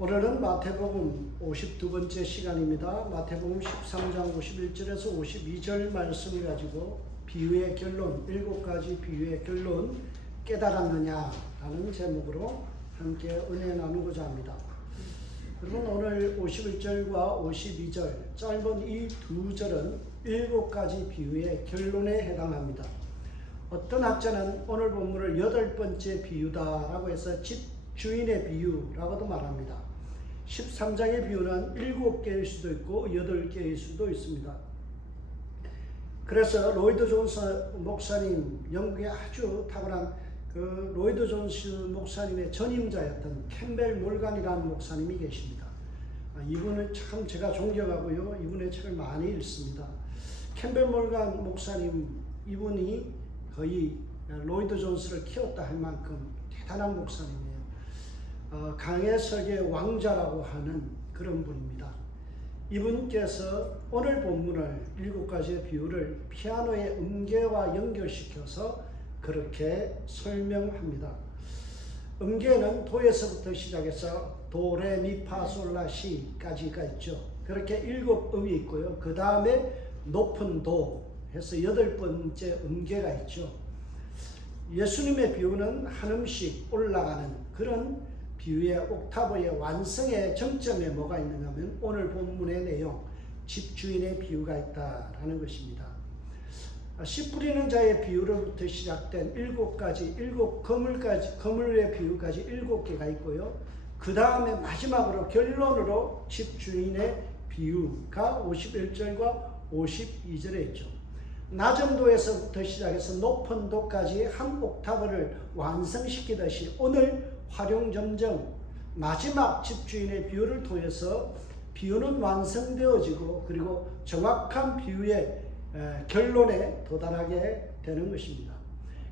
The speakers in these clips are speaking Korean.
오늘은 마태복음 52번째 시간입니다. 마태복음 13장 51절에서 52절 말씀을 가지고 비유의 결론, 7가지 비유의 결론 깨달았느냐라는 제목으로 함께 은혜 나누고자 합니다. 여러분, 오늘 51절과 52절 짧은 이 두 절은 7가지 비유의 결론에 해당합니다. 어떤 학자는 오늘 본문을 8번째 비유다라고 해서 집주인의 비유라고도 말합니다. 13장의 비유는 7개일 수도 있고 8개일 수도 있습니다. 그래서 로이드 존스 목사님, 영국의 아주 탁월한 그 로이드 존스 목사님의 전임자였던 캠벨 몰간이라는 목사님이 계십니다. 이분은 참 제가 존경하고요, 이분의 책을 많이 읽습니다. 캠벨 몰간 목사님, 이분이 거의 로이드 존스를 키웠다 할 만큼 대단한 목사님이에요. 강해 설계의 왕자라고 하는 그런 분입니다. 이분께서 오늘 본문을 7가지의 비유를 피아노의 음계와 연결시켜서 그렇게 설명합니다. 음계는 도에서부터 시작해서 도, 레, 미, 파, 솔, 라, 시까지가 있죠. 그렇게 7음이 있고요. 그 다음에 높은 도 해서 8번째 음계가 있죠. 예수님의 비유는 한 음씩 올라가는 그런 비유의 옥타브의 완성의 정점에 뭐가 있는가 하면 오늘 본문의 내용, 집주인의 비유가 있다라는 것입니다. 씨 뿌리는 자의 비유로부터 시작된 7가지, 7그물의 비유까지 7개가 있고요. 그 다음에 마지막으로 결론으로 집주인의 비유가 51절과 52절에 있죠. 낮은 도에서부터 시작해서 높은 도까지 한 옥타브를 완성시키듯이 오늘 활용점정 마지막 집주인의 비유를 통해서 비유는 완성되어지고 그리고 정확한 비유의 결론에 도달하게 되는 것입니다.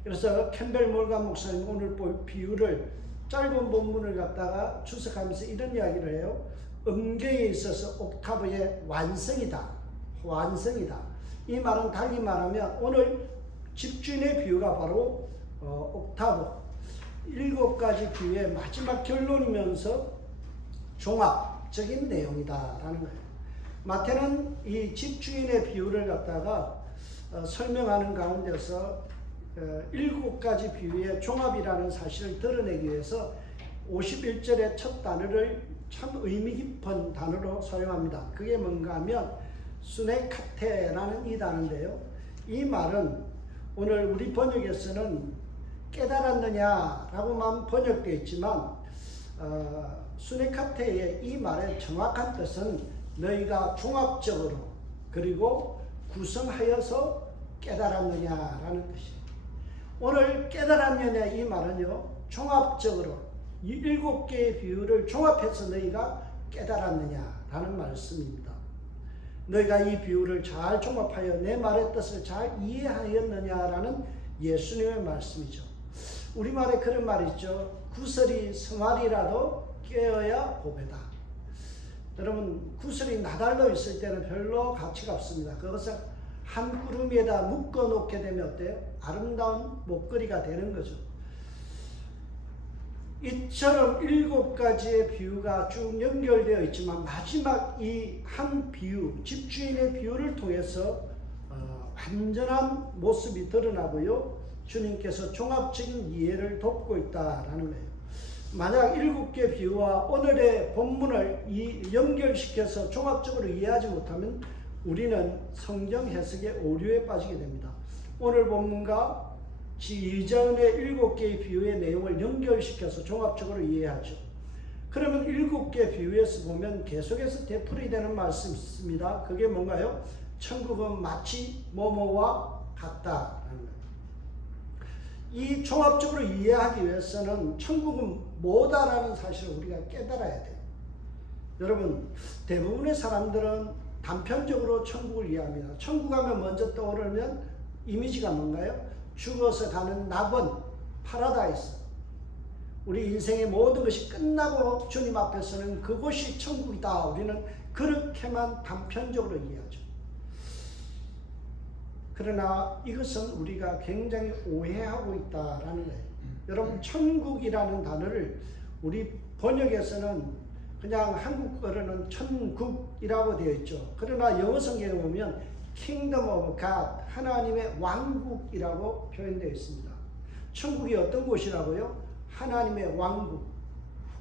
그래서 캠벨 몰간 목사님 오늘 비유를 짧은 본문을 갖다가 추석하면서 이런 이야기를 해요. 음계에 있어서 옥타브의 완성이다. 이 말은 달리 말하면 오늘 집주인의 비유가 바로 옥타브 7가지 비유의 마지막 결론이면서 종합적인 내용이다라는 거예요. 마태는 이 집주인의 비유를 갖다가 설명하는 가운데서 7가지 비유의 종합이라는 사실을 드러내기 위해서 51절의 첫 단어를 참 의미 깊은 단어로 사용합니다. 그게 뭔가 하면 수네카테라는 이 단어인데요. 이 말은 오늘 우리 번역에서는 깨달았느냐라고만 번역되어 있지만 수네카테의 이 말의 정확한 뜻은 너희가 종합적으로 그리고 구성하여서 깨달았느냐라는 뜻이에요. 오늘 깨달았느냐 이 말은요, 종합적으로 이 7개의 비유를 종합해서 너희가 깨달았느냐라는 말씀입니다. 너희가 이 비유를 잘 종합하여 내 말의 뜻을 잘 이해하였느냐라는 예수님의 말씀이죠. 우리말에 그런 말이 있죠. 구슬이 성알이라도 깨어야 보배다. 여러분, 구슬이 나달려 있을 때는 별로 가치가 없습니다. 그것을 한 구름에다 묶어 놓게 되면 어때요? 아름다운 목걸이가 되는 거죠. 이처럼 7가지의 비유가 쭉 연결되어 있지만 마지막 이 한 비유, 집주인의 비유를 통해서 완전한 모습이 드러나고요. 주님께서 종합적인 이해를 돕고 있다라는 거예요. 만약 7개 비유와 오늘의 본문을 연결시켜서 종합적으로 이해하지 못하면 우리는 성경 해석의 오류에 빠지게 됩니다. 오늘 본문과 이전의 7개의 비유의 내용을 연결시켜서 종합적으로 이해하죠. 그러면 7개 비유에서 보면 계속해서 되풀이되는 말씀이 있습니다. 그게 뭔가요? 천국은 마치 뭐뭐와 같다라는 거예요. 이 종합적으로 이해하기 위해서는 천국은 뭐다라는 사실을 우리가 깨달아야 돼요. 여러분, 대부분의 사람들은 단편적으로 천국을 이해합니다. 천국 하면 먼저 떠오르면 이미지가 뭔가요? 죽어서 가는 낙원, 파라다이스. 우리 인생의 모든 것이 끝나고 주님 앞에서는 그곳이 천국이다. 우리는 그렇게만 단편적으로 이해하죠. 그러나 이것은 우리가 굉장히 오해하고 있다라는 거예요. 여러분, 천국이라는 단어를 우리 번역에서는 그냥 한국어로는 천국이라고 되어 있죠. 그러나 영어 성경에 보면 Kingdom of God, 하나님의 왕국이라고 표현되어 있습니다. 천국이 어떤 곳이라고요? 하나님의 왕국.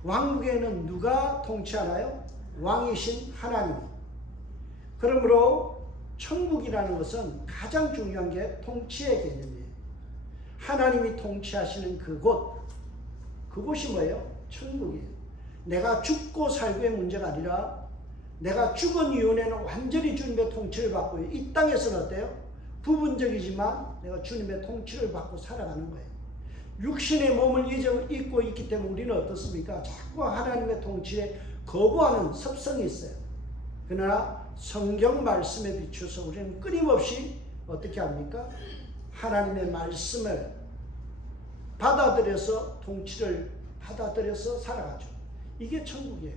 왕국에는 누가 통치하나요? 왕이신 하나님. 그러므로 천국이라는 것은 가장 중요한 게 통치의 개념이에요. 하나님이 통치하시는 그곳이 뭐예요? 천국이에요. 내가 죽고 살고의 문제가 아니라 내가 죽은 이후에는 완전히 주님의 통치를 받고 이 땅에서는 어때요? 부분적이지만 내가 주님의 통치를 받고 살아가는 거예요. 육신의 몸을 입고 있기 때문에 우리는 어떻습니까? 자꾸 하나님의 통치에 거부하는 습성이 있어요. 그러나 성경 말씀에 비추어서 우리는 끊임없이 어떻게 합니까? 하나님의 말씀을 받아들여서 통치를 받아들여서 살아가죠. 이게 천국이에요.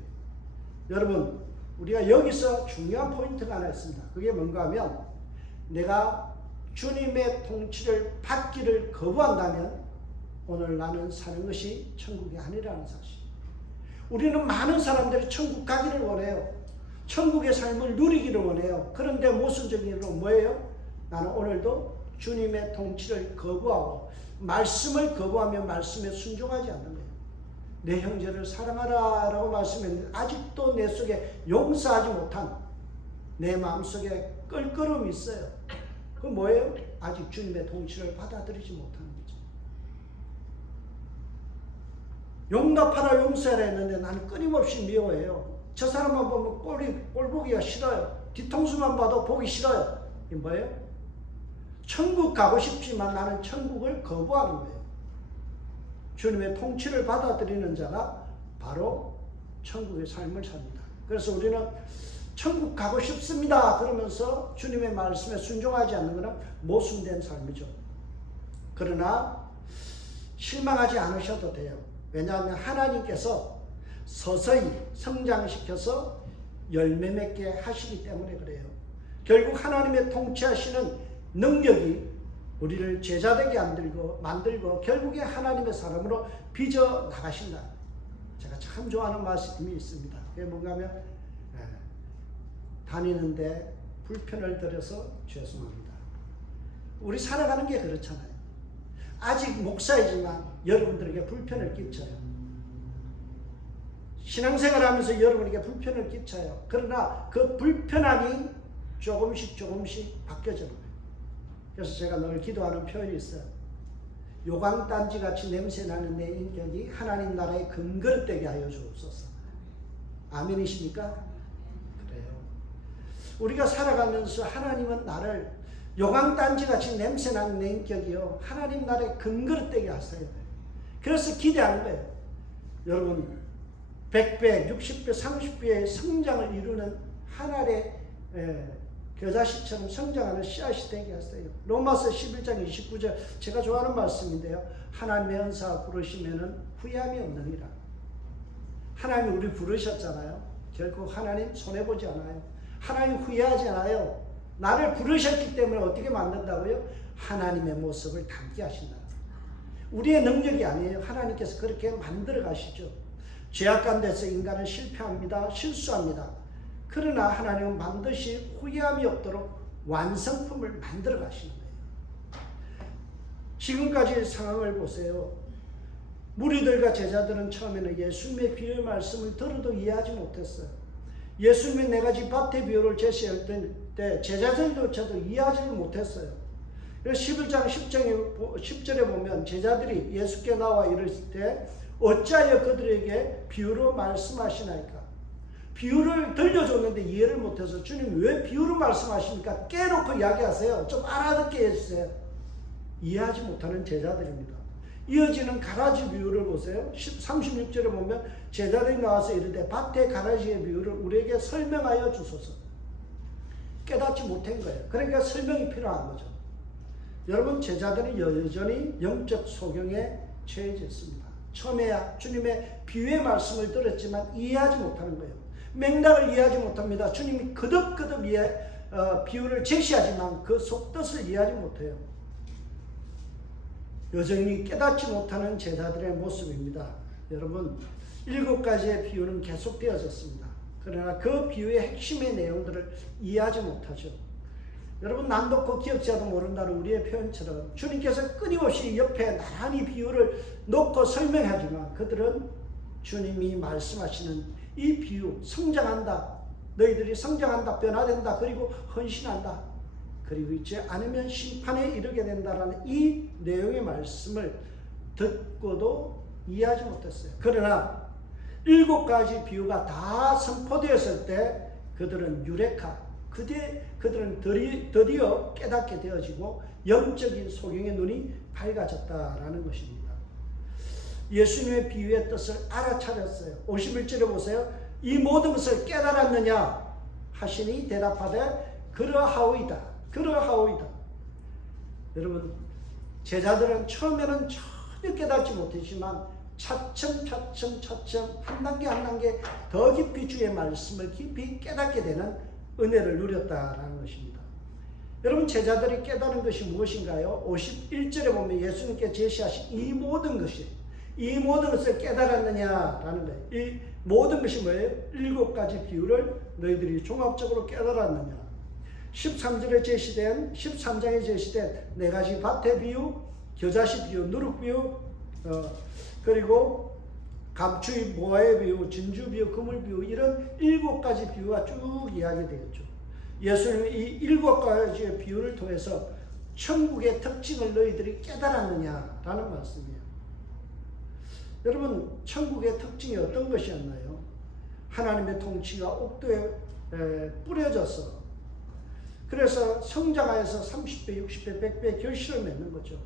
여러분, 우리가 여기서 중요한 포인트가 하나 있습니다. 그게 뭔가 하면 내가 주님의 통치를 받기를 거부한다면 오늘 나는 사는 것이 천국이 아니라는 사실. 우리는 많은 사람들이 천국 가기를 원해요. 천국의 삶을 누리기를 원해요. 그런데 모순적으로 뭐예요? 나는 오늘도 주님의 통치를 거부하고 말씀을 거부하며 말씀에 순종하지 않는 거예요. 내 형제를 사랑하라 라고 말씀했는데 아직도 내 속에 용서하지 못한 내 마음속에 껄끄러움이 있어요. 그건 뭐예요? 아직 주님의 통치를 받아들이지 못하는 거죠. 용납하라 용서하라 했는데 나는 끊임없이 미워해요. 저 사람만 보면 꼴 보기가 싫어요. 뒤통수만 봐도 보기 싫어요. 이게 뭐예요? 천국 가고 싶지만 나는 천국을 거부하는 거예요. 주님의 통치를 받아들이는 자가 바로 천국의 삶을 삽니다. 그래서 우리는 천국 가고 싶습니다 그러면서 주님의 말씀에 순종하지 않는 것은 모순된 삶이죠. 그러나 실망하지 않으셔도 돼요. 왜냐하면 하나님께서 서서히 성장시켜서 열매 맺게 하시기 때문에 그래요. 결국 하나님의 통치하시는 능력이 우리를 제자되게 만들고 결국에 하나님의 사람으로 빚어 나가신다. 제가 참 좋아하는 말씀이 있습니다. 그게 뭔가 하면 다니는데 불편을 드려서 죄송합니다. 우리 살아가는 게 그렇잖아요. 아직 목사이지만 여러분들에게 불편을 끼쳐요. 신앙생활 하면서 여러분에게 불편을 끼쳐요. 그러나 그 불편함이 조금씩 바뀌어져요. 그래서 제가 늘 기도하는 표현이 있어요. 요강단지같이 냄새나는 내 인격이 하나님 나라의 금그릇되게 하여 주옵소서. 아멘이십니까? 그래요. 우리가 살아가면서 하나님은 나를 요강단지같이 냄새나는 내 인격이요 하나님 나라의 금그릇되게 하세요. 그래서 기대하는 거예요. 여러분 100배, 60배, 30배의 성장을 이루는 하나의 겨자씨처럼 성장하는 씨앗이 되게 하세요. 로마서 11장 29절 제가 좋아하는 말씀인데요. 하나님의 은사 부르시면은 후회함이 없느니라. 하나님이 우리 부르셨잖아요. 결국 하나님 손해보지 않아요. 하나님 후회하지 않아요. 나를 부르셨기 때문에 어떻게 만든다고요? 하나님의 모습을 담게 하신다. 우리의 능력이 아니에요. 하나님께서 그렇게 만들어 가시죠. 죄악 가운데서 인간은 실패합니다. 실수합니다. 그러나 하나님은 반드시 후회함이 없도록 완성품을 만들어 가시는 거예요. 지금까지의 상황을 보세요. 무리들과 제자들은 처음에는 예수님의 비유의 말씀을 들어도 이해하지 못했어요. 예수님의 네 가지 밭의 비유를 제시할 때 제자들조차도 이해하지 못했어요. 그래서 11장 10절에 보면 제자들이 예수께 나와 이르실 때 어찌하여 그들에게 비유로 말씀하시나이까? 비유를 들려줬는데 이해를 못해서 주님 왜 비유로 말씀하십니까? 깨놓고 이야기하세요. 좀 알아듣게 해주세요. 이해하지 못하는 제자들입니다. 이어지는 가라지 비유를 보세요. 36절에 보면 제자들이 나와서 이르되 밭의 가라지의 비유를 우리에게 설명하여 주소서. 깨닫지 못한 거예요. 그러니까 설명이 필요한 거죠. 여러분 제자들은 여전히 영적 소경에 처해져 있습니다. 처음에 주님의 비유의 말씀을 들었지만 이해하지 못하는 거예요. 맥락을 이해하지 못합니다. 주님이 거듭 비유를 제시하지만 그 속뜻을 이해하지 못해요. 여전히 깨닫지 못하는 제자들의 모습입니다. 여러분 7가지의 비유는 계속되어졌습니다. 그러나 그 비유의 핵심의 내용들을 이해하지 못하죠. 여러분 남도코 기억자도 모른다는 우리의 표현처럼 주님께서 끊임없이 옆에 나란히 비유를 놓고 설명하지만 그들은 주님이 말씀하시는 이 비유, 성장한다, 너희들이 성장한다, 변화된다, 그리고 헌신한다, 그리고 있지 않으면 심판에 이르게 된다라는 이 내용의 말씀을 듣고도 이해하지 못했어요. 그러나 7가지 비유가 다 선포되었을 때 그들은 유레카, 그들은 드디어 깨닫게 되어지고 영적인 소경의 눈이 밝아졌다라는 것입니다. 예수님의 비유의 뜻을 알아차렸어요. 51절에 보세요. 이 모든 것을 깨달았느냐 하시니 대답하되 그러하오이다. 그러하오이다. 여러분 제자들은 처음에는 전혀 깨닫지 못했지만 차츰 한 단계 한 단계 더 깊이 주의 말씀을 깊이 깨닫게 되는 은혜를 누렸다라는 것입니다. 여러분 제자들이 깨달은 것이 무엇인가요? 51절에 보면 예수님께 제시하신 이 모든 것을 깨달았느냐라는 거예요. 이 모든 것이 뭐예요? 7가지 비유를 너희들이 종합적으로 깨달았느냐. 13장에 제시된 4가지 밭의 비유, 겨자씨 비유, 누룩 비유, 그리고 감추의 보화의 비유, 진주 비유, 그물 비유, 이런 7가지 비유가 쭉 이야기되었죠. 예수님이 이 7가지의 비유를 통해서 천국의 특징을 너희들이 깨달았느냐라는 말씀이에요. 여러분 천국의 특징이 어떤 것이었나요? 하나님의 통치가 옥도에 뿌려져서 그래서 성장하여서 30배, 60배, 100배 결실을 맺는 거죠.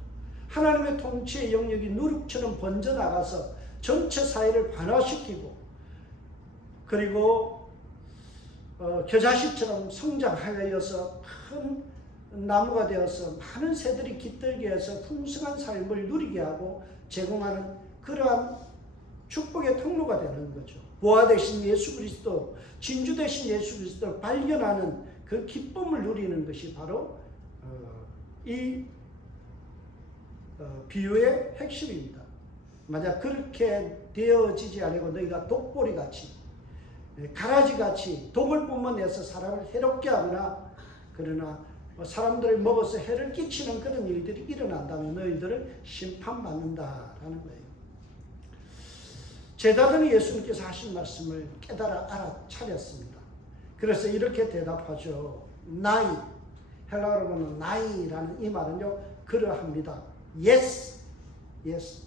하나님의 통치의 영역이 누룩처럼 번져나가서 전체 사회를 변화시키고 그리고 겨자씨처럼 성장하여서 큰 나무가 되어서 많은 새들이 깃들게 해서 풍성한 삶을 누리게 하고 제공하는 그러한 축복의 통로가 되는 거죠. 보화 되신 예수 그리스도, 진주 되신 예수 그리스도를 발견하는 그 기쁨을 누리는 것이 바로 이 비유의 핵심입니다. 만약 그렇게 되어지지 않고 너희가 독보리같이 가라지같이 독을 뿜어내서 사람을 해롭게 하거나 그러나 사람들을 먹어서 해를 끼치는 그런 일들이 일어난다면 너희들은 심판받는다라는 거예요. 제자들은 예수님께서 하신 말씀을 깨달아 알아차렸습니다. 그래서 이렇게 대답하죠. 나이, 헬라어로 보면 나이라는 이 말은요 그러합니다. Yes, yes.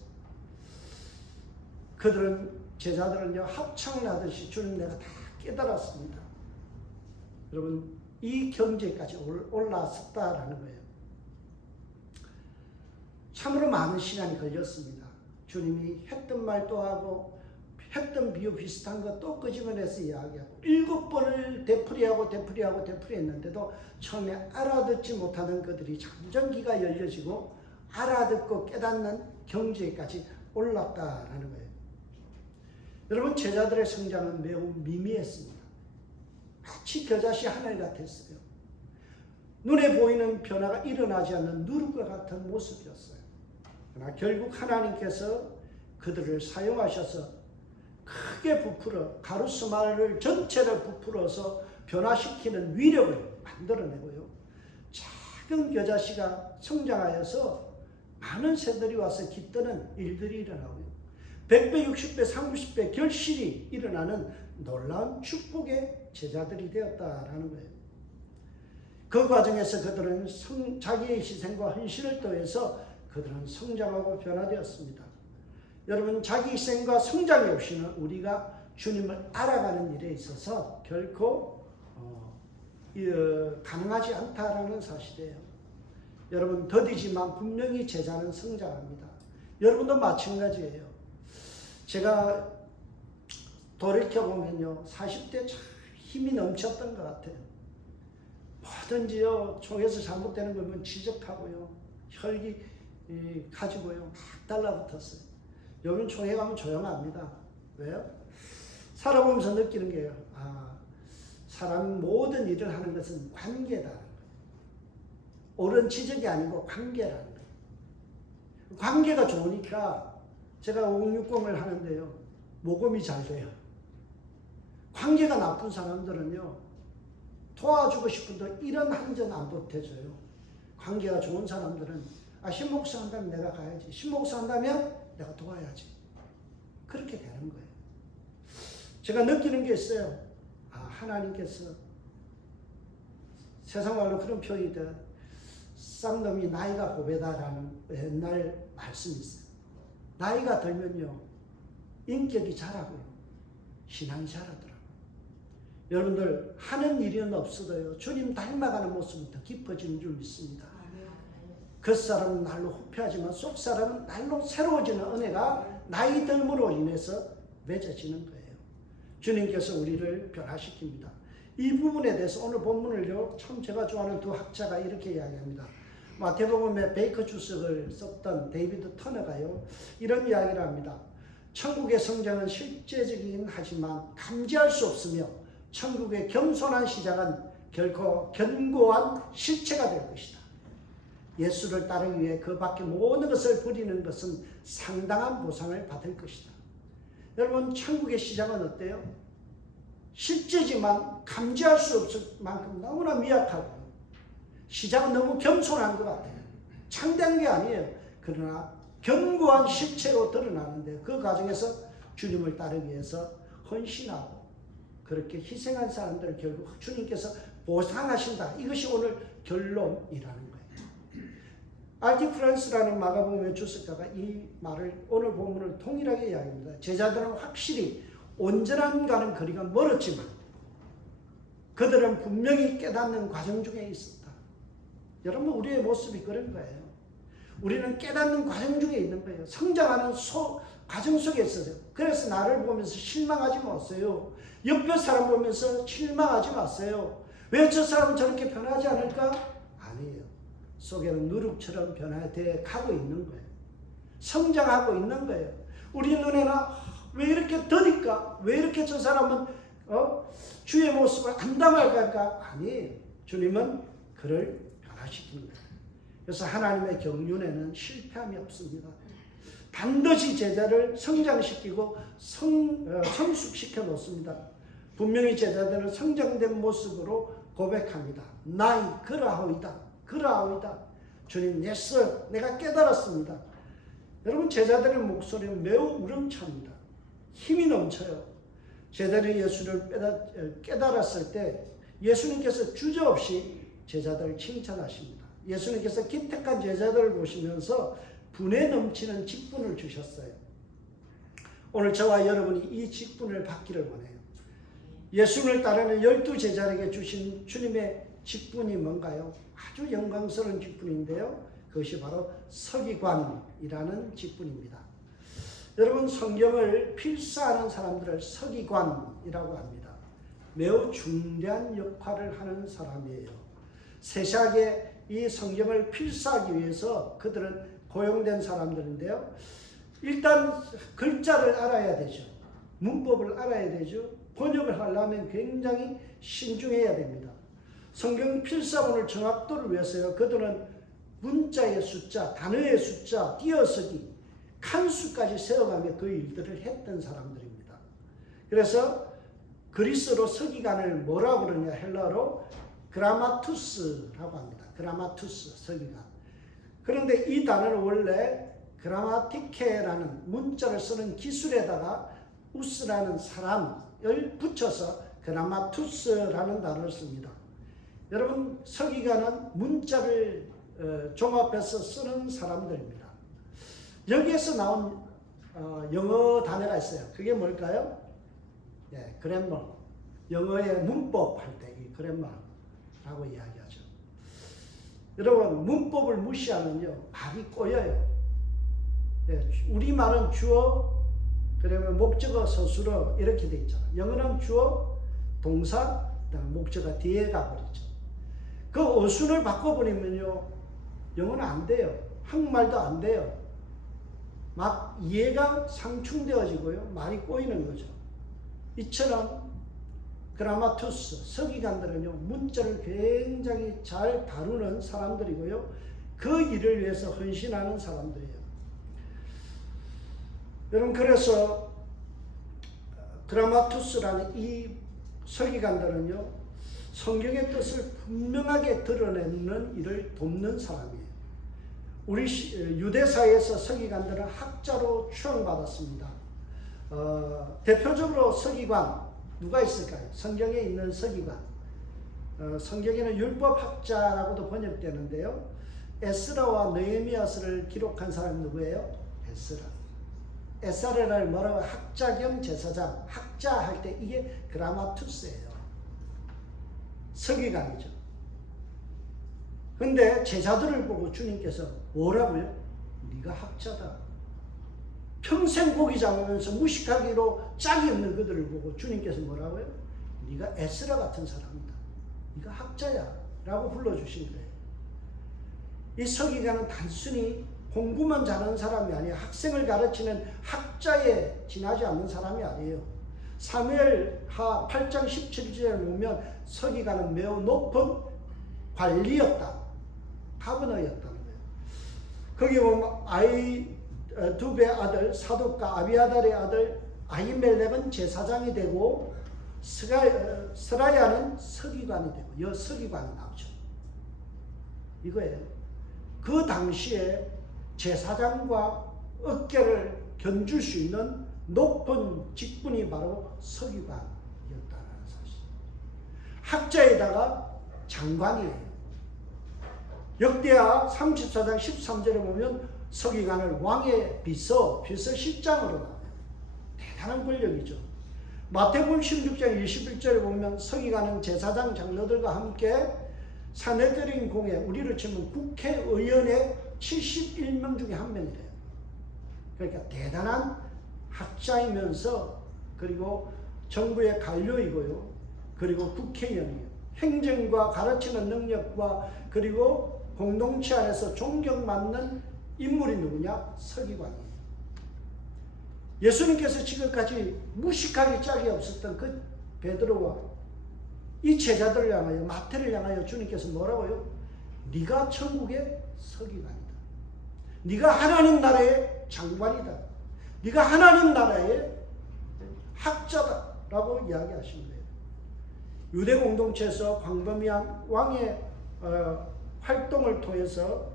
제자들은요 합창을 하듯이 주님 내가 다 깨달았습니다. 여러분 이 경지까지 올라섰다라는 거예요. 참으로 많은 시간이 걸렸습니다. 주님이 했던 말도 하고 했던 비유 비슷한 거 또 끄집어내서 이야기하고 7번을 되풀이했는데도 처음에 알아듣지 못하던 그들이 점점 귀가 열려지고 알아듣고 깨닫는 경지에까지 올랐다라는 거예요. 여러분 제자들의 성장은 매우 미미했습니다. 마치 겨자씨 하늘 같았어요. 눈에 보이는 변화가 일어나지 않는 누룩과 같은 모습이었어요. 그러나 결국 하나님께서 그들을 사용하셔서 크게 부풀어 가루스마를 전체를 부풀어서 변화시키는 위력을 만들어내고요. 작은 겨자씨가 성장하여서 많은 새들이 와서 깃드는 일들이 일어나고요. 100배, 60배, 30배 결실이 일어나는 놀라운 축복의 제자들이 되었다라는 거예요. 그 과정에서 그들은 자기의 희생과 헌신을 통해서 그들은 성장하고 변화되었습니다. 여러분 자기 희생과 성장이 없이는 우리가 주님을 알아가는 일에 있어서 결코 가능하지 않다라는 사실이에요. 여러분 더디지만 분명히 제자는 성장합니다. 여러분도 마찬가지예요. 제가 돌이켜보면요 40대 참 힘이 넘쳤던 것 같아요. 뭐든지요 총에서 잘못되는 거면 지적하고요 혈기 가지고요 막 달라붙었어요. 여러분 총회 가면 조용합니다. 왜요? 살아보면서 느끼는 게요. 사람 모든 일을 하는 것은 관계다는 거예요. 옳은 지적이 아니고 관계라는 거예요. 관계가 좋으니까 제가 5060을 하는데요. 모금이 잘 돼요. 관계가 나쁜 사람들은요. 도와주고 싶은데 이런 한전 안 보태줘요. 관계가 좋은 사람들은 신목사 한다면 내가 가야지. 신목사 한다면 내가 도와야지. 그렇게 되는 거예요. 제가 느끼는 게 있어요. 하나님께서 세상 말로 그런 표현이 돼. 쌍놈이 나이가 고배다라는 옛날 말씀이 있어요. 나이가 들면요. 인격이 자라고요. 신앙이 자라더라고요. 여러분들 하는 일은 없어도요. 주님 닮아가는 모습은 더 깊어지는 줄 믿습니다. 겉사람은 날로 후패하지만 속사람은 날로 새로워지는 은혜가 나이 듦으로 인해서 맺어지는 거예요. 주님께서 우리를 변화시킵니다. 이 부분에 대해서 오늘 본문을요. 참 제가 좋아하는 두 학자가 이렇게 이야기합니다. 마태복음에 베이커 주석을 썼던 데이비드 터너가요. 이런 이야기를 합니다. 천국의 성장은 실제적이긴 하지만 감지할 수 없으며 천국의 겸손한 시작은 결코 견고한 실체가 될 것이다. 예수를 따르기 위해 그 밖에 모든 것을 버리는 것은 상당한 보상을 받을 것이다. 여러분 천국의 시작은 어때요? 실제지만 감지할 수 없을 만큼 너무나 미약하고 시작은 너무 겸손한 것 같아요. 창대한 게 아니에요. 그러나 견고한 실체로 드러나는데 그 과정에서 주님을 따르기 위해서 헌신하고 그렇게 희생한 사람들을 결국 주님께서 보상하신다. 이것이 오늘 결론이라는 거예요. R.T. 프란스라는 마가복음의 주석가가 이 말을 오늘 본문을 통일하게 이야기합니다. 제자들은 확실히 온전한 가는 거리가 멀었지만 그들은 분명히 깨닫는 과정 중에 있었다. 여러분 우리의 모습이 그런 거예요. 우리는 깨닫는 과정 중에 있는 거예요. 성장하는 과정 속에 있어요. 그래서 나를 보면서 실망하지 마세요. 옆에 사람 보면서 실망하지 마세요. 왜 저 사람은 저렇게 변하지 않을까? 아니에요. 속에는 누룩처럼 변화돼 가고 있는 거예요. 성장하고 있는 거예요. 우리 눈에는 왜 이렇게 더딜까? 왜 이렇게 저 사람은 주의 모습을 안 담아갈까? 아니에요. 주님은 그를 변화시킵니다. 그래서 하나님의 경륜에는 실패함이 없습니다. 반드시 제자를 성장시키고 성숙시켜 놓습니다. 분명히 제자들은 성장된 모습으로 고백합니다. 나이 그러하오이다. 그러하오이다. 주님 예수 내가 깨달았습니다. 여러분 제자들의 목소리는 매우 우렁찹니다. 힘이 넘쳐요. 제자들이 예수를 깨달았을 때 예수님께서 주저없이 제자들을 칭찬하십니다. 예수님께서 기특한 제자들을 보시면서 분에 넘치는 직분을 주셨어요. 오늘 저와 여러분이 이 직분을 받기를 원해요. 예수를 따르는 12제자에게 주신 주님의 직분이 뭔가요? 아주 영광스러운 직분인데요. 그것이 바로 서기관이라는 직분입니다. 여러분 성경을 필사하는 사람들을 서기관이라고 합니다. 매우 중대한 역할을 하는 사람이에요. 세세하게 이 성경을 필사하기 위해서 그들은 고용된 사람들인데요. 일단 글자를 알아야 되죠. 문법을 알아야 되죠. 번역을 하려면 굉장히 신중해야 됩니다. 성경 필사본을 정확도를 위해서요. 그들은 문자의 숫자, 단어의 숫자, 띄어쓰기, 칸수까지 세워가며 그 일들을 했던 사람들입니다. 그래서 그리스로 서기관을 뭐라고 그러냐 헬라어로 그라마투스라고 합니다. 그라마투스, 서기관. 그런데 이 단어는 원래 그라마티케라는 문자를 쓰는 기술에다가 우스라는 사람을 붙여서 그라마투스라는 단어를 씁니다. 여러분 서기관은 문자를 종합해서 쓰는 사람들입니다. 여기에서 나온 영어 단어가 있어요. 그게 뭘까요? 그래머. 영어의 문법 할 때 이 그래머라고 이야기하죠. 여러분 문법을 무시하면요 말이 꼬여요. 우리말은 주어, 그러면 목적어, 서술어 이렇게 돼 있잖아요. 영어는 주어, 동사, 그다음 목적어 뒤에 가버리죠. 그 어순을 바꿔버리면요 영어는 안 돼요. 한국말도 안 돼요. 막 이해가 상충되어지고요 말이 꼬이는 거죠. 이처럼 그라마투스, 서기관들은요 문자를 굉장히 잘 다루는 사람들이고요 그 일을 위해서 헌신하는 사람들이에요. 여러분, 그래서 그라마투스라는 이 서기관들은요, 성경의 뜻을 분명하게 드러내는 일을 돕는 사람이에요. 우리 유대사에서 서기관들은 학자로 추앙받았습니다. 대표적으로 서기관 누가 있을까요? 성경에 있는 서기관. 성경에는 율법학자라고도 번역되는데요. 에스라와 느헤미야서를 기록한 사람이 누구예요? 에스라. 에스라를 뭐라고 학자 겸 제사장, 학자 할 때 이게 그라마투스예요. 서기관이죠. 근데 제자들을 보고 주님께서 뭐라고요? 네가 학자다. 평생 고기 잡으면서 무식하기로 짝이 없는 그들을 보고 주님께서 뭐라고요? 네가 에스라 같은 사람이다. 네가 학자야 라고 불러주신 거예요. 이 서기관은 단순히 공부만 잘하는 사람이 아니에요. 학생을 가르치는 학자에 지나지 않는 사람이 아니에요. 사무엘하 8장 17절에 보면 서기관은 매우 높은 관리였다. 가버너였다는 거예요. 거기 보면 두배 아들 사독과 아비아달의 아들 아히멜렉은 제사장이 되고 스라야는 서기관이 되고 서기관이 나오죠. 이거예요. 그 당시에 제사장과 어깨를 견줄 수 있는 높은 직분이 바로 서기관이었다는 사실. 학자에다가 장관이에요. 역대하 34장 13절에 보면 서기관을 왕의 비서실장으로 나와요. 대단한 권력이죠. 마태복음 16장 21절에 보면 서기관은 제사장 장로들과 함께 사내들인 공회, 우리로 치면 국회의원의 71명 중에 한 명이래요. 그러니까 대단한 학자이면서 그리고 정부의 관료이고요. 그리고 국회의원이에요. 행정과 가르치는 능력과 그리고 공동체 안에서 존경받는 인물이 누구냐? 서기관이에요. 예수님께서 지금까지 무식하게 짝이 없었던 그 베드로와 이 제자들을 향하여, 마태를 향하여 주님께서 뭐라고요? 네가 천국의 서기관이다. 네가 하나님 나라의 장관이다. 네가 하나님 나라의 학자다 라고 이야기하신 거예요. 유대 공동체에서 광범위한 왕의 활동을 통해서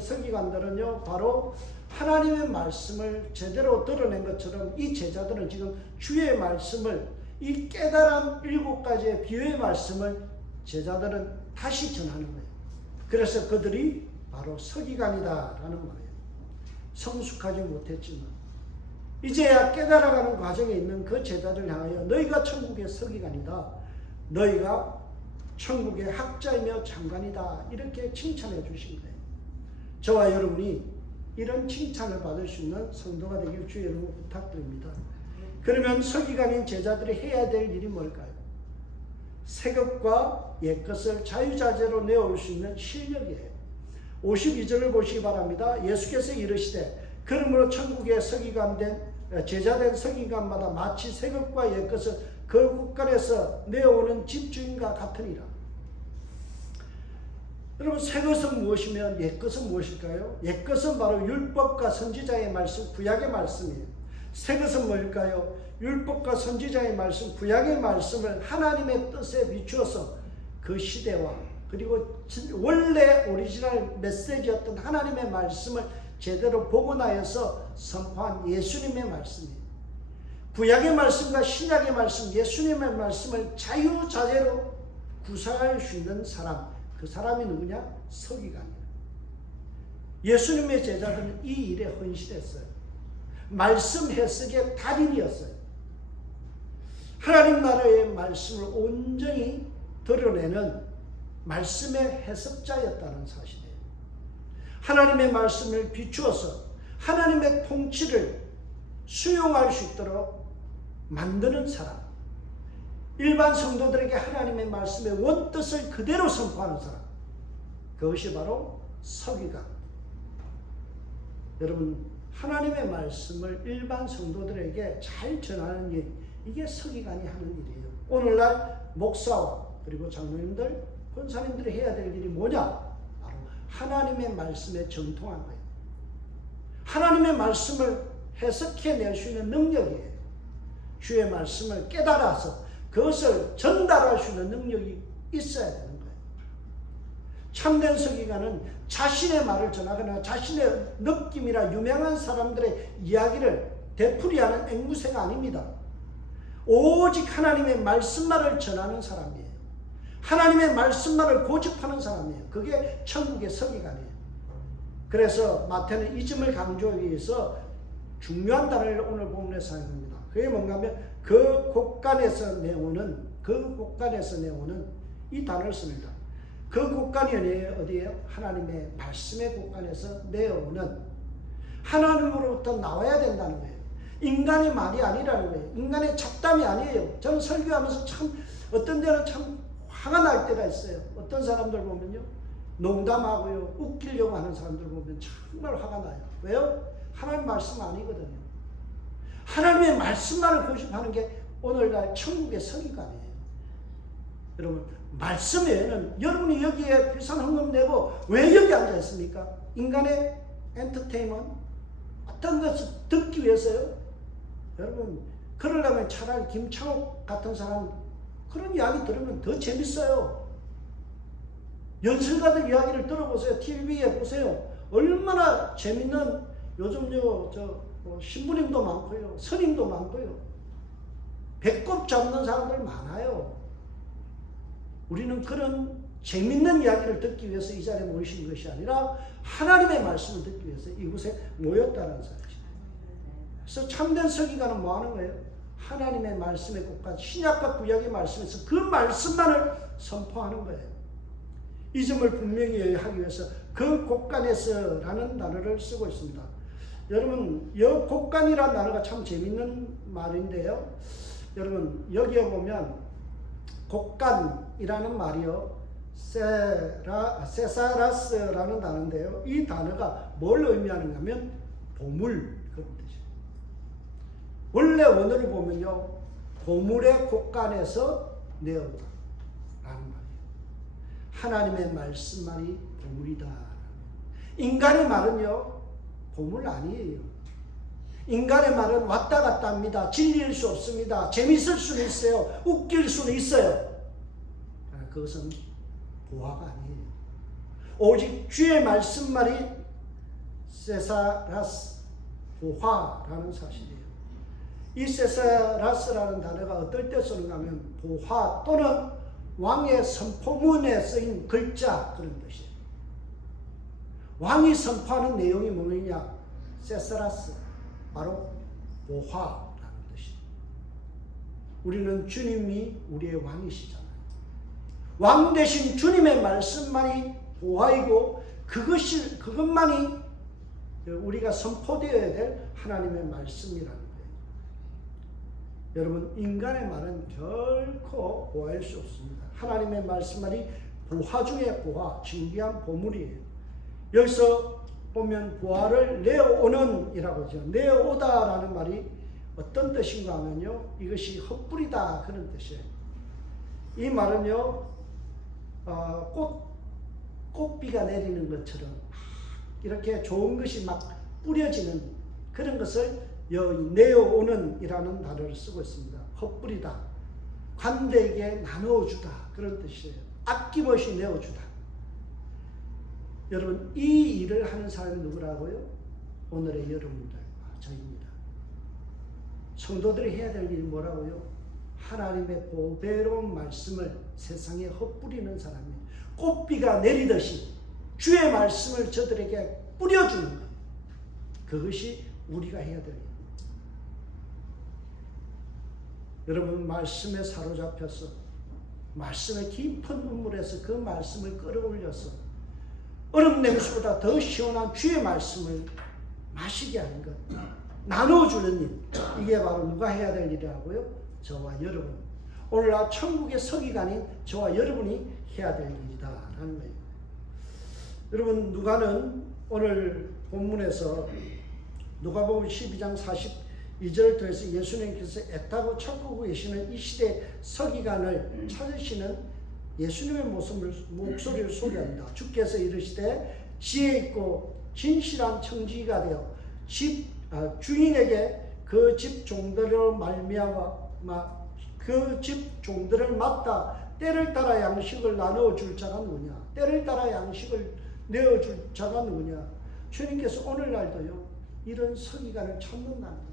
서기관들은요, 바로 하나님의 말씀을 제대로 드러낸 것처럼 이 제자들은 지금 주의 말씀을, 이 깨달은 7가지의 비유의 말씀을 제자들은 다시 전하는 거예요. 그래서 그들이 바로 서기관이다라는 말이에요. 성숙하지 못했지만 이제야 깨달아가는 과정에 있는 그 제자들을 향하여 너희가 천국의 서기관이다. 너희가 천국의 학자이며 장관이다. 이렇게 칭찬해 주신 거예요. 저와 여러분이 이런 칭찬을 받을 수 있는 성도가 되길 주의 이름으로 부탁드립니다. 그러면 서기관인 제자들이 해야 될 일이 뭘까요? 새것과 옛것을 자유자재로 내어올 수 있는 실력이에요. 52절을 보시기 바랍니다. 예수께서 이르시되 그러므로 천국의 제자된 서기관마다 마치 새것과 옛것을 그 국간에서 내어오는 집주인과 같으니라. 여러분, 새것은 무엇이면 옛것은 무엇일까요? 옛것은 바로 율법과 선지자의 말씀, 구약의 말씀이에요. 새것은 뭘까요? 율법과 선지자의 말씀, 구약의 말씀을 하나님의 뜻에 비추어서 그 시대와 그리고 원래 오리지널 메시지였던 하나님의 말씀을 제대로 복원하여서 선포한 예수님의 말씀이에요. 구약의 말씀과 신약의 말씀, 예수님의 말씀을 자유자재로 구사할 수 있는 사람, 그 사람이 누구냐? 서기관이에요. 예수님의 제자들은 이 일에 헌신했어요. 말씀 해석의 달인이었어요. 하나님 나라의 말씀을 온전히 드러내는 말씀의 해석자였다는 사실이에요. 하나님의 말씀을 비추어서 하나님의 통치를 수용할 수 있도록 만드는 사람, 일반 성도들에게 하나님의 말씀의 원뜻을 그대로 선포하는 사람, 그것이 바로 서기관. 여러분, 하나님의 말씀을 일반 성도들에게 잘 전하는 일, 이게 서기관이 하는 일이에요. 오늘날 목사와 그리고 장로님들, 권사님들이 해야 될 일이 뭐냐? 바로 하나님의 말씀에 정통한 거예요. 하나님의 말씀을 해석해낼 수 있는 능력이에요. 주의 말씀을 깨달아서 그것을 전달할 수 있는 능력이 있어야 되는 거예요. 참된 서기관은 자신의 말을 전하거나 자신의 느낌이나 유명한 사람들의 이야기를 되풀이하는 앵무새가 아닙니다. 오직 하나님의 말씀만을 전하는 사람이에요. 하나님의 말씀만을 고집하는 사람이에요. 그게 천국의 서기관이에요. 그래서 마태는 이 점을 강조하기 위해서 중요한 단어를 오늘 본문에 사용합니다. 그게 뭔가 하면 그 곳간에서 내오는 이 단어를 씁니다. 그 곳간이 어디예요? 하나님의 말씀의 곳간에서 내오는, 하나님으로부터 나와야 된다는 거예요. 인간의 말이 아니라는 거예요. 인간의 잡담이 아니에요. 저는 설교하면서 참 어떤 데는 참 화가 날 때가 있어요. 어떤 사람들 보면요, 농담하고요, 웃기려고 하는 사람들 보면 정말 화가 나요. 왜요? 하나님 말씀 아니거든요. 하나님의 말씀만을 고집하는 게 오늘날 천국의 서기관이에요. 여러분, 말씀 외에는 여러분이 여기에 비싼 헌금 내고 왜 여기 앉아 있습니까? 인간의 엔터테인먼트, 어떤 것을 듣기 위해서요? 여러분, 그러려면 차라리 김창옥 같은 사람 그런 이야기 들으면 더 재밌어요. 연설가들 이야기를 들어보세요. TV에 보세요. 얼마나 재밌는, 요즘 신부님도 많고요, 스님도 많고요, 배꼽 잡는 사람들 많아요. 우리는 그런 재밌는 이야기를 듣기 위해서 이 자리에 모이신 것이 아니라 하나님의 말씀을 듣기 위해서 이곳에 모였다는 사실이죠. 그래서 참된 서기관은 뭐 하는 거예요? 하나님의 말씀의 곳간, 신약과 구약의 말씀에서 그 말씀만을 선포하는 거예요. 이 점을 분명히 하기 위해서 그 곳간에서라는 단어를 쓰고 있습니다. 여러분, 곳간이라는 단어가 참 재밌는 말인데요. 여러분, 여기에 보면 곳간이라는 말이요, 세사라스라는 단어인데요. 이 단어가 뭘 의미하는가 하면 보물, 그런 뜻이에요. 원래 원어를 보면요, 보물의 곳간에서 내어오다 라는 말이에요. 하나님의 말씀만이 보물이다. 인간의 말은요, 보물 아니에요. 인간의 말은 왔다 갔다 합니다. 진리일 수 없습니다. 재밌을 수는 있어요. 웃길 수는 있어요. 그것은 보화가 아니에요. 오직 주의 말씀만이 세사라스, 보화라는 사실이에요. 이 세사라스라는 단어가 어떨 때 쓰는가 하면 보화 또는 왕의 선포문에 쓰인 글자, 그런 뜻이에요. 왕이 선포하는 내용이 뭐냐? 세사라스, 바로 보화라는 뜻이에요. 우리는 주님이 우리의 왕이시잖아요. 왕 대신 주님의 말씀만이 보화이고 그것만이 우리가 선포되어야 될 하나님의 말씀이라는 거예요. 여러분, 인간의 말은 결코 보화일 수 없습니다. 하나님의 말씀만이 보화 중에 보화, 진귀한 보물이에요. 여기서 보면 보화를 내어오는 이라고 하죠. 내어오다라는 말이 어떤 뜻인가 하면요, 이것이 헛불이다, 그런 뜻이에요. 이 말은요, 꽃비가 내리는 것처럼 이렇게 좋은 것이 막 뿌려지는 그런 것을 내어오는 이라는 단어를 쓰고 있습니다. 헛불이다, 관대에게 나누어주다, 그런 뜻이에요. 아낌없이 내어주다. 여러분, 이 일을 하는 사람이 누구라고요? 오늘의 여러분들과 저입니다. 성도들이 해야 될 일이 뭐라고요? 하나님의 보배로운 말씀을 세상에 헛뿌리는 사람이에요. 꽃비가 내리듯이 주의 말씀을 저들에게 뿌려주는 거예요. 그것이 우리가 해야 될 일입니다. 여러분, 말씀에 사로잡혀서 말씀의 깊은 우물에서 그 말씀을 끌어올려서 얼음 냉수보다 더 시원한 주의 말씀을 마시게 하는 것, 나눠주는 일, 이게 바로 누가 해야 될 일이라고요? 저와 여러분, 오늘날 천국의 서기관인 저와 여러분이 해야 될 일이다라는 거예요. 여러분, 누가는 오늘 본문에서 누가복음 12장 42절을 통해서 예수님께서 애타고 찾고 계시는 이 시대 서기관을 찾으시는 예수님의 목소리를 소개합니다. 주께서 이르시되 지혜 있고 진실한 청지기가 되어 주인에게 그 집 종들로 말미암아 그 집 종들을 맡아 때를 따라 양식을 나누어 줄 자가 누구냐? 때를 따라 양식을 내어 줄 자가 누구냐? 주님께서 오늘날도요 이런 서기관을 찾는다는 거예요.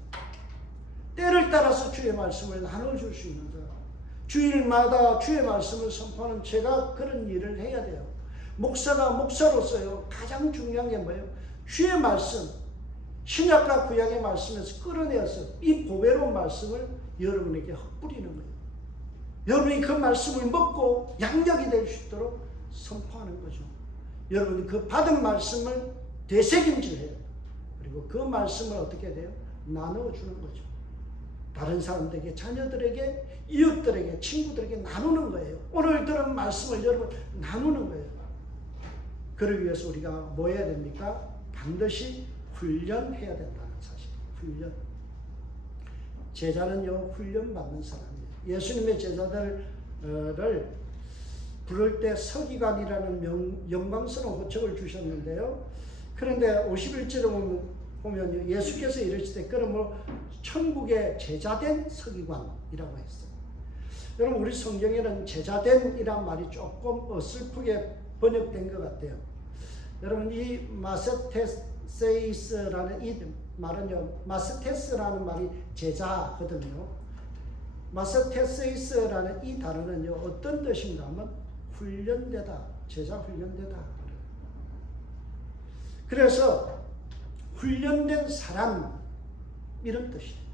때를 따라서 주의 말씀을 나눠 줄 수 있는 자, 주일마다 주의 말씀을 선포하는 제가 그런 일을 해야 돼요. 목사가 목사로서요 가장 중요한 게 뭐예요? 주의 말씀, 신약과 구약의 말씀에서 끌어내어서 이 보배로운 말씀을 여러분에게 흩뿌리는 거예요. 여러분이 그 말씀을 먹고 양력이 될 수 있도록 선포하는 거죠. 여러분이 그 받은 말씀을 되새김질해요. 그리고 그 말씀을 어떻게 돼요? 나누어주는 거죠. 다른 사람들에게, 자녀들에게, 이웃들에게, 친구들에게 나누는 거예요. 오늘 들은 말씀을 여러분 나누는 거예요. 그러기 위해서 우리가 뭐 해야 됩니까? 반드시 훈련해야 된다는 사실이에요. 훈련. 제자는요 훈련받는 사람이에요. 예수님의 제자들을 부를 때 서기관이라는 영광스러운 호칭을 주셨는데요. 그런데 51절에 보면 예수께서 이르실 때 그러므로 천국의 제자된 서기관이라고 했어요. 여러분 우리 성경에는 제자된이란 말이 조금 어설프게 번역된 것 같아요. 여러분 이 마스테세이스라는 이 말은요, 마스테스라는 말이 제자거든요. 마스테세이스라는 이 단어는요 어떤 뜻인가 하면 훈련되다, 제자 훈련되다. 그래서 훈련된 사람 이런 뜻이에요.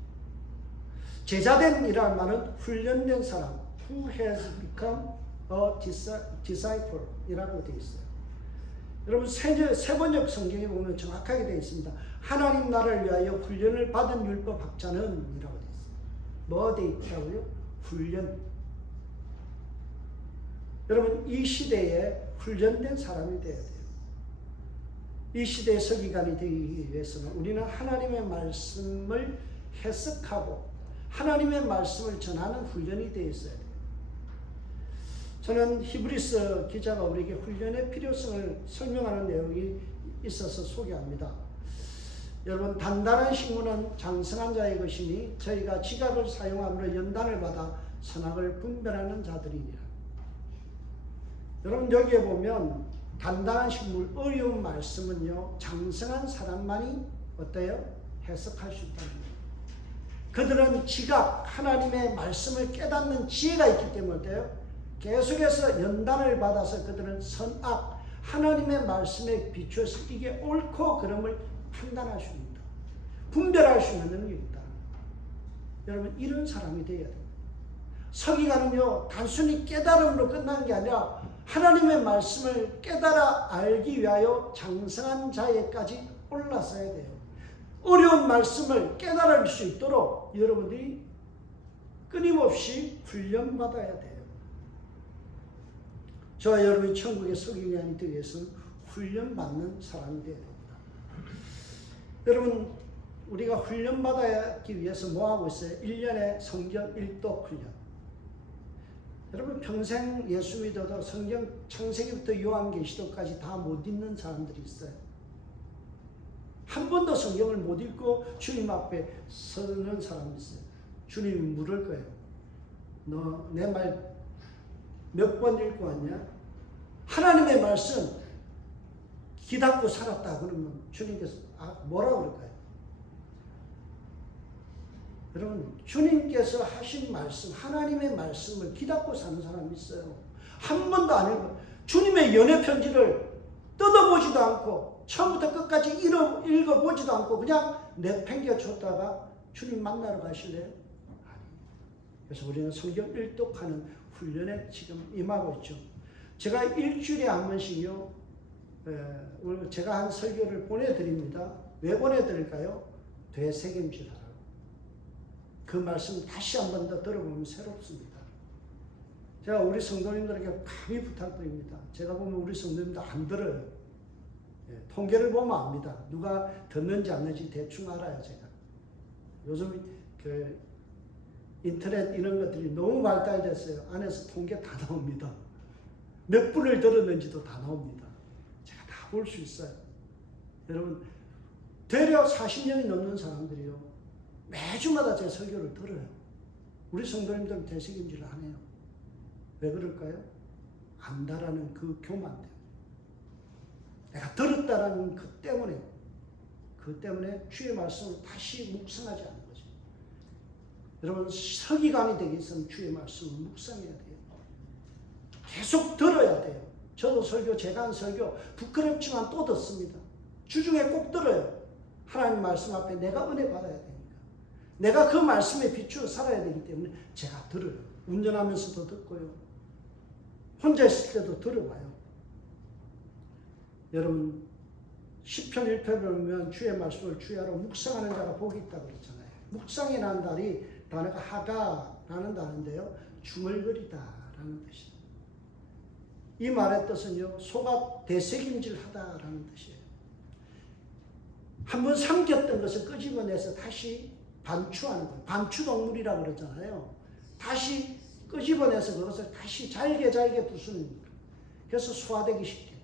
제자된이라는 말은 훈련된 사람, who has become a disciple 이라고 되어 있어요. 여러분 세번역 성경에 보면 정확하게 되어 있습니다. 하나님 나라를 위하여 훈련을 받은 율법 학자는 이라고 되어 있어요. 뭐 되어 있다고요? 훈련. 여러분 이 시대에 훈련된 사람이 되어야 돼요. 이 시대의 서기관이 되기 위해서는 우리는 하나님의 말씀을 해석하고 하나님의 말씀을 전하는 훈련이 되어 있어야 돼요. 저는 히브리서 기자가 우리에게 훈련의 필요성을 설명하는 내용이 있어서 소개합니다. 여러분 단단한 식물은 장성한 자의 것이니 저희가 지각을 사용함으로 연단을 받아 선악을 분별하는 자들이니라. 여러분 여기에 보면 단단한 식물, 어려운 말씀은요 장성한 사람만이 어때요? 해석할 수 있다는 거예요. 그들은 지각, 하나님의 말씀을 깨닫는 지혜가 있기 때문에 어때요? 계속해서 연단을 받아서 그들은 선악, 하나님의 말씀에 비추어서 이게 옳고 그름을 판단할 수 있다. 분별할 수 있는 능력이 있다. 여러분 이런 사람이 되어야 돼요. 서기관은요 단순히 깨달음으로 끝나는 게 아니라 하나님의 말씀을 깨달아 알기 위하여 장성한 자에까지 올라서야 돼요. 어려운 말씀을 깨달을 수 있도록 여러분들이 끊임없이 훈련받아야 돼요. 저와 여러분이 천국의 서기관이 되기 위해서는 훈련받는 사람이 되어야 됩니다. 여러분 우리가 훈련받기 위해서 뭐하고 있어요? 1년에 성경 1독 훈련. 여러분 평생 예수 믿어도 성경 창세기부터 요한계시록까지 다 못 읽는 사람들이 있어요. 한 번도 성경을 못 읽고 주님 앞에 서는 사람이 있어요. 주님이 물을 거예요. 너 내 말 몇 번 읽고 왔냐? 하나님의 말씀 기닫고 살았다 그러면 주님께서 뭐라 그럴까요? 여러분 주님께서 하신 말씀, 하나님의 말씀을 기닫고 사는 사람이 있어요. 한 번도 안 읽어요. 주님의 연애 편지를 뜯어보지도 않고 처음부터 끝까지 읽어보지도 않고 그냥 내팽겨쳤다가 주님 만나러 가실래요? 아니에요. 그래서 우리는 성경 일독하는 훈련에 지금 임하고 있죠. 제가 일주일에 한 번씩요, 제가 한 설교를 보내드립니다. 왜 보내드릴까요? 되새김질하라고. 그 말씀 다시 한 번 더 들어보면 새롭습니다. 제가 우리 성도님들에게 감히 부탁드립니다. 제가 보면 우리 성도님들 안 들어요. 통계를 보면 압니다. 누가 듣는지 안 듣는지 대충 알아요, 제가. 요즘 인터넷 이런 것들이 너무 발달됐어요. 안에서 통계 다 나옵니다. 몇 분을 들었는지도 다 나옵니다. 제가 다 볼 수 있어요. 여러분, 대략 40년이 넘는 사람들이요. 매주마다 제 설교를 들어요. 우리 성도님들 되새김질을 하네요. 왜 그럴까요? 안다라는 그 교만 때문에. 내가 들었다라는 그 때문에 주의 말씀을 다시 묵상하지 않는 거죠. 여러분, 서기관이 되기 위해서는 주의 말씀을 묵상해야 돼요. 계속 들어야 돼요. 저도 설교, 제가 한 설교 부끄럽지만 또 듣습니다. 주중에 꼭 들어요. 하나님 말씀 앞에 내가 은혜 받아야 되니까. 내가 그 말씀에 비추어 살아야 되기 때문에 제가 들어요. 운전하면서도 듣고요. 혼자 있을 때도 들어봐요. 여러분, 시편 1편을 보면 주의 말씀을 주야로 묵상하는 자가 복이 있다고 그랬잖아요. 묵상이라는 단어가 하다라는 단어인데요. 중얼거리다라는 뜻이에요. 이 말의 뜻은요, 속아 되새김질하다라는 뜻이에요. 한번 삼켰던 것을 끄집어내서 다시 반추하는 거예요. 반추동물이라고 그러잖아요. 다시 끄집어내서 그것을 다시 잘게 부수는 거예요. 그래서 소화되기 쉽게.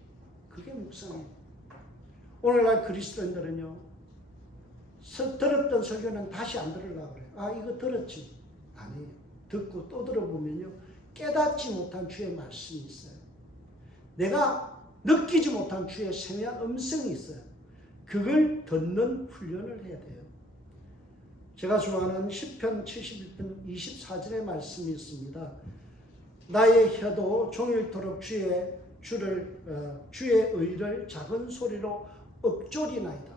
그게 묵상이에요. 오늘날 그리스도인들은요, 들었던 설교는 다시 안 들으려고 그래요. 아, 이거 들었지. 아니에요. 듣고 또 들어보면요, 깨닫지 못한 주의 말씀이 있어요. 내가 느끼지 못한 주의 세미한 음성이 있어요. 그걸 듣는 훈련을 해야 돼요. 제가 좋아하는 시편 71편 24절의 말씀이 있습니다. 나의 혀도 종일토록 주의 의를 작은 소리로 읊조리나이다.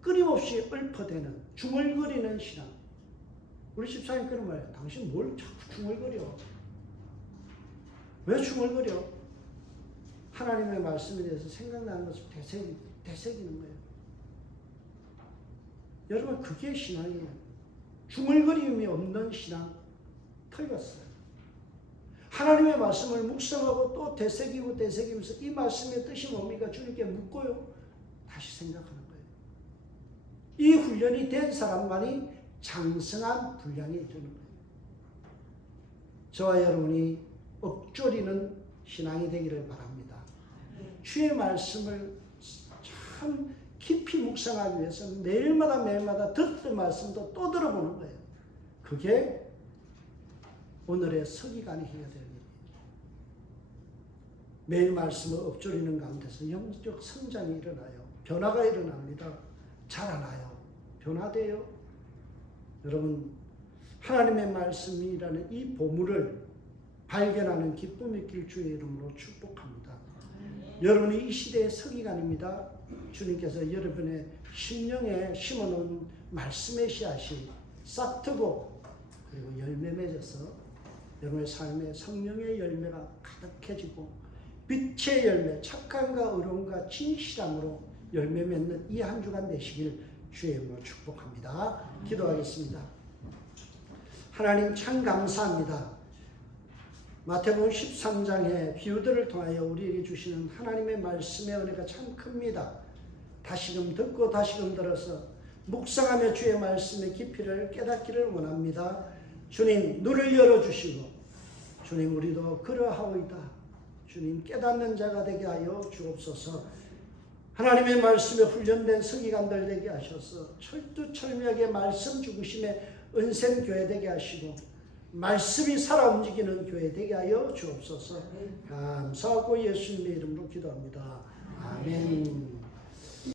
끊임없이 읊어대는 중얼거리는 신앙. 우리 집사님 그런 말이에요. 당신 뭘 자꾸 중얼거려? 왜 중얼거려? 하나님의 말씀에 대해서 생각나는 것을 되새기는 거예요. 여러분, 그게 신앙이에요. 중얼거림이 없는 신앙 틀렸어요. 하나님의 말씀을 묵상하고 또 되새기면서 이 말씀의 뜻이 뭡니까? 주님께 묻고요. 다시 생각하는 거예요. 이 훈련이 된 사람만이 장성한 분량이 되는 거예요. 저와 여러분이 읊조리는 신앙이 되기를 바랍니다. 주의 말씀을 참 깊이 묵상하기 위해서는 매일마다 듣던 말씀도 또 들어보는 거예요. 그게 오늘의 서기관이 해야 될 일이에요. 매일 말씀을 읊조리는 가운데서 영적 성장이 일어나요. 변화가 일어납니다. 자라나요. 변화돼요. 여러분, 하나님의 말씀이라는 이 보물을 발견하는 기쁨이 있길 주의 이름으로 축복합니다. 여러분이 이 시대의 서기관입니다. 주님께서 여러분의 심령에 심어놓은 말씀의 씨앗이 싹트고 그리고 열매 맺어서 여러분의 삶에 성령의 열매가 가득해지고 빛의 열매, 착함과 의로움과 진실함으로 열매 맺는 이 한 주간 되시길 주의 이름으로 축복합니다. 기도하겠습니다. 하나님 참 감사합니다. 마태복음 13장의 비유들을 통하여 우리에게 주시는 하나님의 말씀의 은혜가 참 큽니다. 다시금 듣고 다시금 들어서 묵상하며 주의 말씀의 깊이를 깨닫기를 원합니다. 주님, 눈을 열어주시고 주님, 우리도 그러하오이다. 주님, 깨닫는 자가 되게 하여 주옵소서. 하나님의 말씀에 훈련된 서기관들 되게 하셔서 철두철미하게 말씀 죽으심에 은샘교회 되게 하시고 말씀이 살아 움직이는 교회 되게 하여 주옵소서. 감사하고 예수님의 이름으로 기도합니다. 아멘.